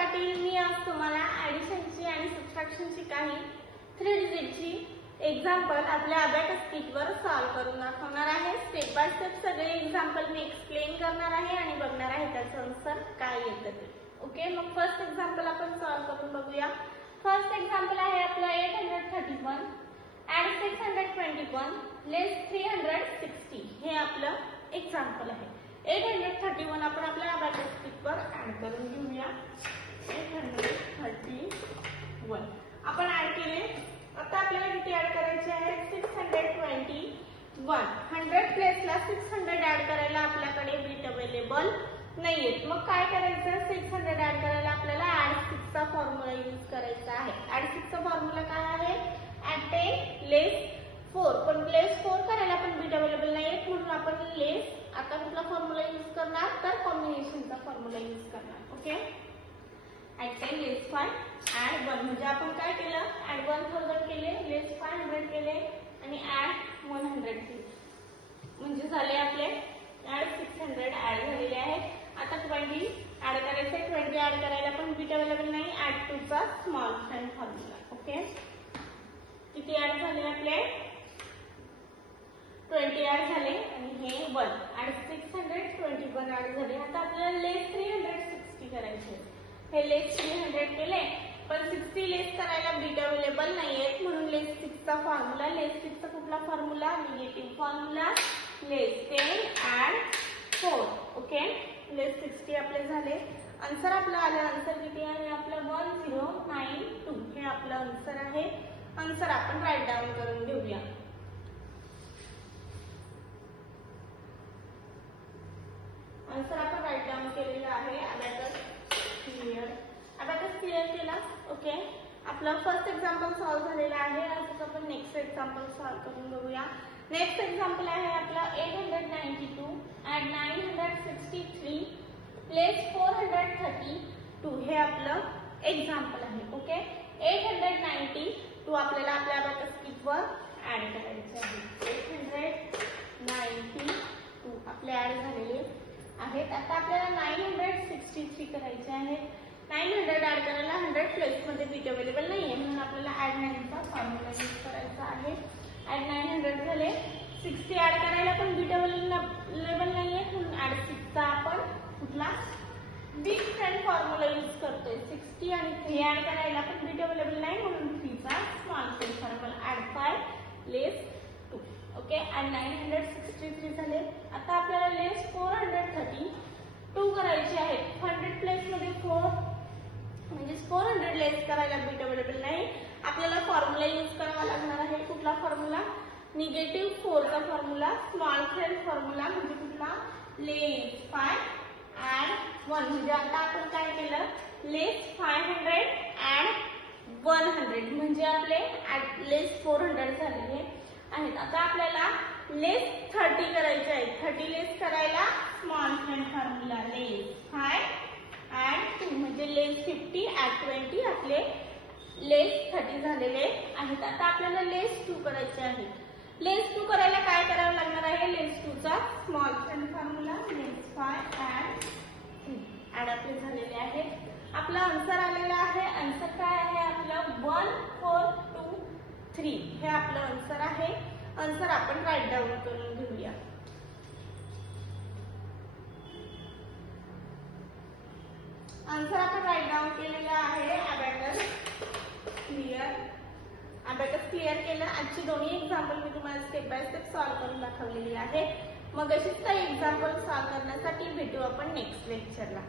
पाटील. मी आज तुम्हाला ॲडिशनची आणि सबट्रॅक्शनची काही 3 डिजिटची एक्झाम्पल आपल्या अबॅकस किटवर सॉल्व्ह करून दाखवणार आहे. स्टेप बाय स्टेप सगळे एक्झाम्पल मी एक्सप्लेन करणार आहे आणि बघणार आहे त्याचं आन्सर काय येतं ते. ओके, मग फर्स्ट एक्झाम्पल आपण सॉल्व्ह करून बघूया. फर्स्ट एक्झाम्पल आहे आपलं 831 ॲड 621 लेस 360. हे आपलं एक्झाम्पल आहे. 831 आपण आपल्या अबॅकस किटवर ऍड करून घेऊया. 831 आपण ऍड केले. आता आपल्याला किती ऍड करायचे आहे? 621. 100 प्लेसला 600 ऍड करायला आपल्याकडे बीट अवेलेबल नाहीये. मग काय करायचं? 600 ऍड करायला आपल्याला ऍड 6 चा फॉर्म्युला यूज करायचा आहे. ऍड 6 चा फॉर्म्युला काय आहे? ऍड 10 लेस 4. पण लेस 4 करायला पण बीट अवेलेबल नाहीये, म्हणून आपण लेस आता कुठला फॉर्म्युला यूज करणार? तर कॉम्बिनेशनचा फॉर्म्युला यूज करणार. ओके, ऍड 10 लेस 5 ऍड 1. म्हणजे आपण काय केलं? ऍड 1000 केले, लेस 500 केले आणि ऍड 100 केले. म्हणजे झाले आपले ऍड 600 ऍड झालेले आहेत. आता 20 ऍड करायचे. 20 ऍड करायला पण बीट अवेलेबल नाही. ऍड 2 चा स्मॉल फ्रेंड फॉर्म्युला. ओके, किती ऍड झाले आपले? 20 ऍड झाले आणि हे 1 ऍड 621 ऍड झाले. आता आपल्याला लेस 360 करायचे. हे लेस 300 केले, पण 60 लेस करायला बीट अवेलेबल नाहीये, म्हणून लेस 6 चा फॉर्म्युला. लेस 6 चा कुठला formula? Negative formula. Less 10 add 4. Okay, less 60 आपले झाले. आन्सर आपलं आलं. आन्सर किती आहे आपलं? 1092. हे आपलं आन्सर आहे. आन्सर आपण राईट डाऊन करून घेऊया. आन्सर आपण राईट डाऊन केलेलं आहे. अबॅकस क्लिअर केला. ओके, आपलं फर्स्ट एक्झाम्पल सॉल्व्ह झालेलं आहे. आता आपण नेक्स्ट एक्झाम्पल सॉल्व्ह करून बघूया. नेक्स्ट एक्झाम्पल आहे आपला 892 ऍड 963 लेस 432. हे आपलं एक्झाम्पल आहे. ओके, 892 आपल्याला आपल्या अबॅकस किटवर ऍड करायचे आहे. 892 आपले ऍड झालेले आहेत. आता आपल्याला 963 करायचे आहेत. 900 ऍड करायला 100 प्लेस मध्ये बीट अवेलेबल नाहीये, म्हणून आपल्याला ऍड 9 चा फॉर्म्युला यूज करायचा आहे. ऍड 900 झाले. 60 ऍड करायला पण बीट अवेलेबल नाहीये, म्हणून ऍड 6 चा आपण कुठला? बिग फ्रेंड फॉर्म्युला यूज करतोय. 60 आणि 3 ऍड करायला पण बीट अवेलेबल नाही, म्हणून 3 चा स्मॉल फ्रेंड फॉर्म्युला. ऍड 5 लेस 2. ओके, ऍड 963 झाले. आता आपल्याला लेस 432 करायचे आहेत. 100 प्लेस मध्ये 4 म्हणजे 400 लेस करायला बीट अवेलेबल नाही. आपल्याला फॉर्म्युला यूज करावा लागणार आहे. कुठला फॉर्म्युला? निगेटिव्ह 4 चा फॉर्म्युला. स्मॉल फ्रेंड फॉर्म्युला म्हणजे कुठला? लेस 5 ऍड 1. म्हणजे आता आपण काय केलं? लेस 500 ऍड 100 म्हणजे आपले लेस 400 झालेले आहेत. आता आपल्याला लेस 30 करायचे आहे. 30 लेस करायला स्मॉल फ्रेंड फॉर्म्युला. लेस 5 ऍड 2 म्हणजे लेस 50 ऍड 20. आपले लेस 30 झालेले आहेत. आता आपल्याला लेस 2 करायचे आहे. लेस 2 करायला काय करावं लागणार आहे? लेस 2 चा स्मॉल फ्रेंड फॉर्म्युला. लेस 5 ऍड 3 ऍड आपले झालेले आहेत. आपला आन्सर आलेला आहे. आन्सर काय आहे आपलं? 1423. हे आपलं आन्सर आहे. आन्सर आपण राईट डाऊन करून घेऊया. आन्सर आपण राईट डाऊन केलेला आहे. अबॅकस क्लिअर केलं. आजची दोन्ही एक्झाम्पल मी तुम्हाला स्टेप बाय स्टेप सॉल्व्ह करून दाखवलेली आहे. मग अशीच काही एक्झाम्पल सॉल्व्ह करण्यासाठी भेटू आपण नेक्स्ट लेक्चरला.